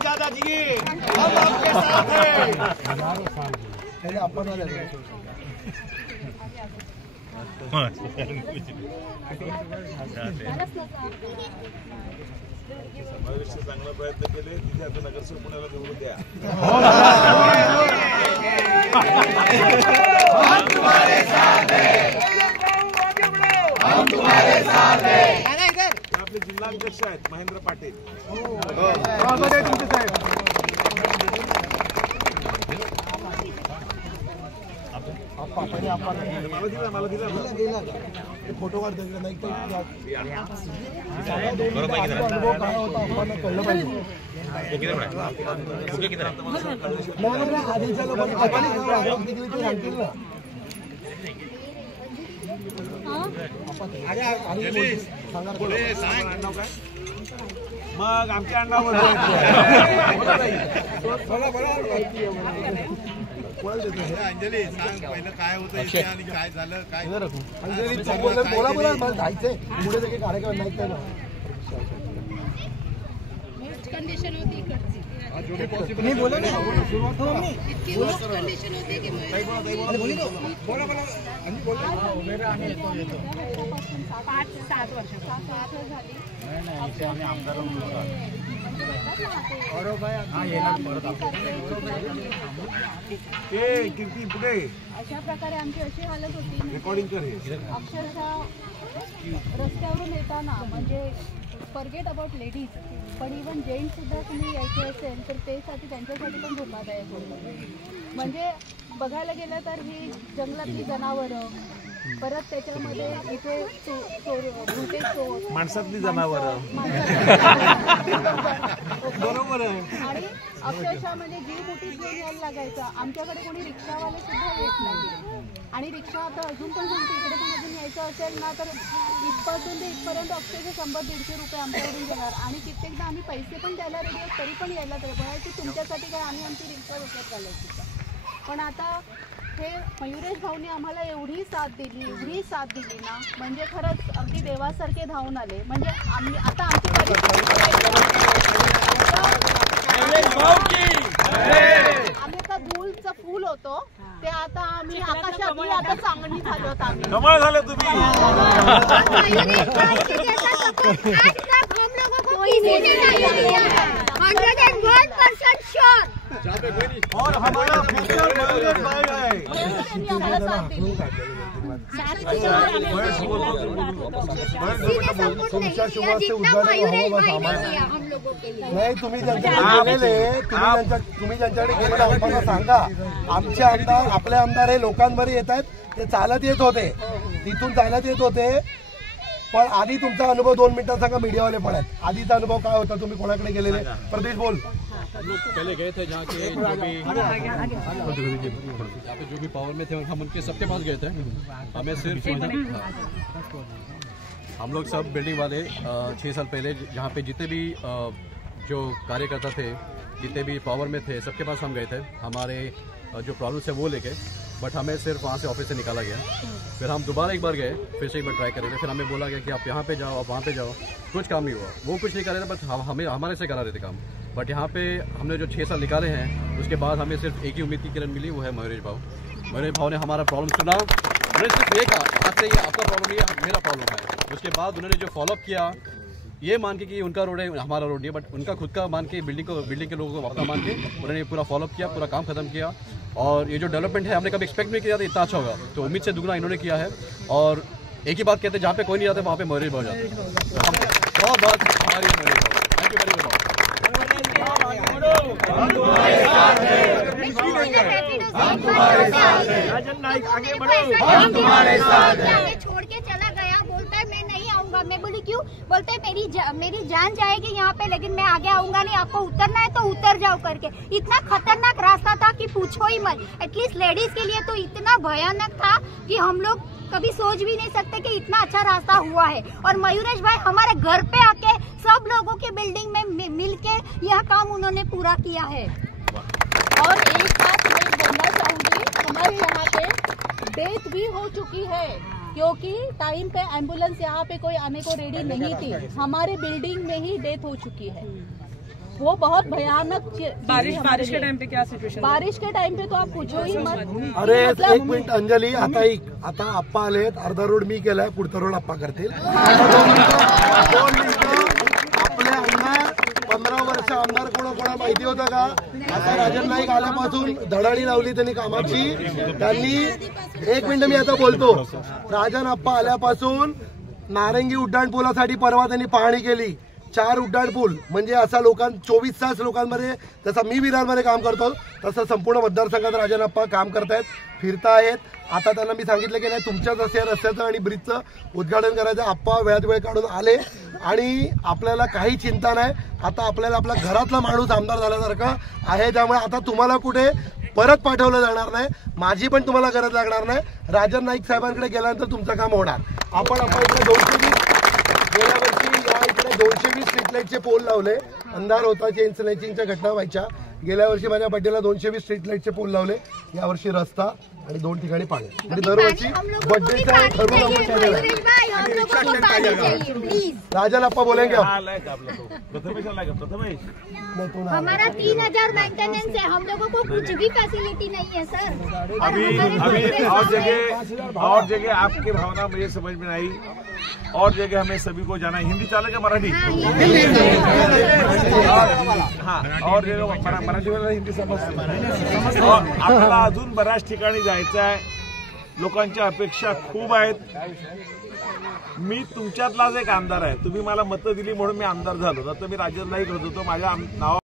दादाजी हम आपके साथ हैं। चांगला प्रयत्न केले तिथे आता नगरसेवक पुण्याला निवडून द्या। हम तुम्हारे साथ हैं, हम तुम्हारे साथ हैं। आपले जिल्हाध्यक्ष आहेत महेंद्र पाटील। मला दिला फोटो काढ नाही मग आमच्या अण्णावर अंजली सांग पहिलं काय होतं आणि काय झालं काय बोला बोला मला जायचंय पुढे काही कार्यक्रम नाही तर कंडिशन होती इकडची मी बोला ना इतकी वर्स्ट कंडिशन होती की बोला येतो 5 ते 7 वर्ष झाली कीर्ती पुढे अशा प्रकारे आमची अशी हालत होती रेकॉर्डिंग कर अक्षरशः रस्त्यावरून येताना म्हणजे फॉरगेट अबाउट लेडीज पण इव्हन जेंट्स सुद्धा तुम्ही यायचे असेल तर त्यांच्यासाठी पण धोकादायक होतं। म्हणजे बघायला गेलं तर ही जंगलातली जनावरं परत त्याच्यामध्ये इथे माणसातली जनावरं बरोबर आहे आणि अक्षरशः म्हणजे जीव मुठीत घेऊन यायला लागायचा। आमच्याकडे कोणी रिक्षावाले सुद्धा येत नाही आणि रिक्षा आता अजून पण सांगते इकडे पण अजून यायचं असेल ना तर इथपासून ते इथपर्यंत अक्षरशः 100-150 रुपये आमच्याकडून घेणार आणि कित्येकदा आम्ही पैसे पण द्यायला रेडी आहोत तरी पण यायला तयार की तुमच्यासाठी काय आम्ही आमची रिक्षा विकत घालायची। पण आता हे मयुरेश भाऊनी आम्हाला एवढी साथ दिली ना म्हणजे खरंच अगदी देवासारखे धावून आले। म्हणजे आम्ही आता आमची आम्ही आता धूळचं फूल होतो ते आता आम्ही आकाशात आता चांगली झालो होतो आम्ही कमाल झालं तुम्ही और हमारा फ्यूचर मयूरेश भाई है। तुमच्या शुभाचे उद्घाटन हम लोगों के लिए नाही तुम्ही ज्यांच्याकडे गेलेले तुम्ही ज्यांच्याकडे गेलेले आम्हाला सांगा। आमचे आमदार आपले आमदार हे लोकांवर येत आहेत ते चालत येत होते तिथून चालत येत होते पण आधी तुमचा अनुभव 2 मिनिटात सांगा मीडियावाले पण आहेत आधीचा अनुभव काय होता तुम्ही कोणाकडे गेलेले प्रदेश बोल हम लोग पहले गए थे जहाँ के जो भी पावर में थे हम उनके सबके पास गए थे हमें सिर्फ हम लोग सब बिल्डिंग वाले 6 साल पहले जहाँ पे जितने भी जो कार्यकर्ता थे जितने भी पावर में थे सबके पास हम गए थे हमारे जो प्रॉब्लम्स है वो लेके बट हमें सिर्फ वहाँ से ऑफिस से निकाला गया। फिर हम दोबारा एक बार गए फिर से एक बार ट्राई करेंगे फिर हमें बोला गया कि आप यहाँ पे जाओ आप वहाँ पे जाओ कुछ काम नहीं हुआ वो कुछ नहीं कर रहे थे बट हमें हमारे से करा रहे थे काम। बट यहाँ पे हमने जो 6 साल निकाले हैं उसके बाद हमें सिर्फ एक ही उम्मीद की किरण मिली वो है मयूरेश भाव ने हमारा प्रॉब्लम सुना उन्होंने सिर्फ ये कहा आपसे ये आपका प्रॉब्लम नहीं है मेरा प्रॉब्लम है। उसके बाद उन्होंने जो फॉलोअप किया ये मान के कि उनका रोड है हमारा रोड नहीं है बट उनका खुद का मान के बिल्डिंग के लोगों को अपना मान के उन्होंने पूरा फॉलोअप किया पूरा काम खत्म किया और ये जो डेवलपमेंट है हमने कभी एक्सपेक्ट नहीं किया था इतना अच्छा होगा तो उम्मीद से दुगना इन्होंने किया है। और एक ही बात कहते हैं जहाँ पे कोई नहीं जाता वहाँ पे मयूरेश भाव जाते हैं। बहुत बहुत हमारी मयूरेश भाव थैंक यू वेरी मच। छोड़ के चला गया बोलता है मैं नहीं आऊंगा। मैं बोली क्यों? बोलते मेरी जान जाएगी यहाँ पे लेकिन मैं आगे आऊंगा नहीं। आपको उतरना है तो उतर जाओ करके। इतना खतरनाक रास्ता था कि पूछो ही मत। एटलीस्ट लेडीज के लिए तो इतना भयानक था कि हम लोग कभी सोच भी नहीं सकते कि इतना अच्छा रास्ता हुआ है। और मयूरेश भाई हमारे घर पे आके सब लोगों के बिल्डिंग में मिलके यह काम उन्होंने पूरा किया है। और एक बात मैं बोलना चाहूंगी हमारे यहाँ पे डेथ भी हो चुकी है क्योंकि टाइम पे एम्बुलेंस यहाँ पे कोई आने को रेडी नहीं थी। हमारे बिल्डिंग में ही डेथ हो चुकी है। वो बहुत भयानक बारिश के टाइम पे क्या सिचुएशन? बारिश के टाइम पे तो आप पूछो ही मत। अरे एक मिनिट अंजली, आता आप्पा आलेत, अर्धा रोड मी केलाय, पुढचा रोड आप्पा करतील. 2 मिनिटं. आपले आमदार 15 वर्ष आमदार कोणा माहिती होतं का? आता राजन नाईक आल्यापासून धडाडी लावली त्यांनी कामाची. त्यांनी 1 मिनिट मी आता बोलतो. राजन आप्पा आल्यापासून नारंगी उड्डाण पुलासाठी परवा त्यांनी पाहणी केली. 4 उड्डाण पूल म्हणजे असा 24 तास लोकांमध्ये, जसं मी विरारमध्ये काम करतो तसं संपूर्ण मतदारसंघात राजनप्पा काम करतायत, फिरतायत. आता त्यांना मी सांगितलं की नाही तुमच्याच असे रस्त्याचं आणि ब्रिजचं उद्घाटन करायचं. आप्पा वेळात वेळ काढून आले आणि आपल्याला काही चिंता नाही. आता आपल्याला आपला घरातला माणूस आमदार झाल्यासारखा आहे. त्यामुळे आता तुम्हाला कुठे परत पाठवलं जाणार नाही. माझी पण तुम्हाला गरज लागणार नाही. राजन नाईक साहेबांकडे गेल्यानंतर तुमचं काम होणार. आपण इकडे 220 गेल्या वर्षी या इकडे 220 स्ट्रीट लाईटचे पोल लावले. अंधार होता, चेन स्नॅचिंगच्या घटना व्हायच्या. गेल्या वर्षी माझ्या बड्डेला 220 स्ट्रीट लाईटचे पोल लावले. यावर्षी रस्ता आणि 2 ठिकाणी पाणी. म्हणजे दरवर्षी बड्डेचा ठरवून आपण केलेलं आहे. राजन आप्पा बोलेंगे. हमारा 3000 मेंटेनेंस है, हम लोगों को कुछ भी फैसिलिटी नहीं है सर. अभी और जगह आपकी भावना मुझे समझ में आई. और जगह हमें सभी को जाना है. हिंदी चालेल का मराठी? हाँ, और जगह मराठीवाला हिंदी समजते. आपल्याला अजून बऱ्याच ठिकाणी जायचं आहे. लोकांच्या अपेक्षा खूप आहेत. मी तुमच्यातलाच एक आमदार आहे. तुम्ही मला मतं दिली म्हणून मी आमदार झालो. तर मी राजन नाईक होतो. माझ्या नावा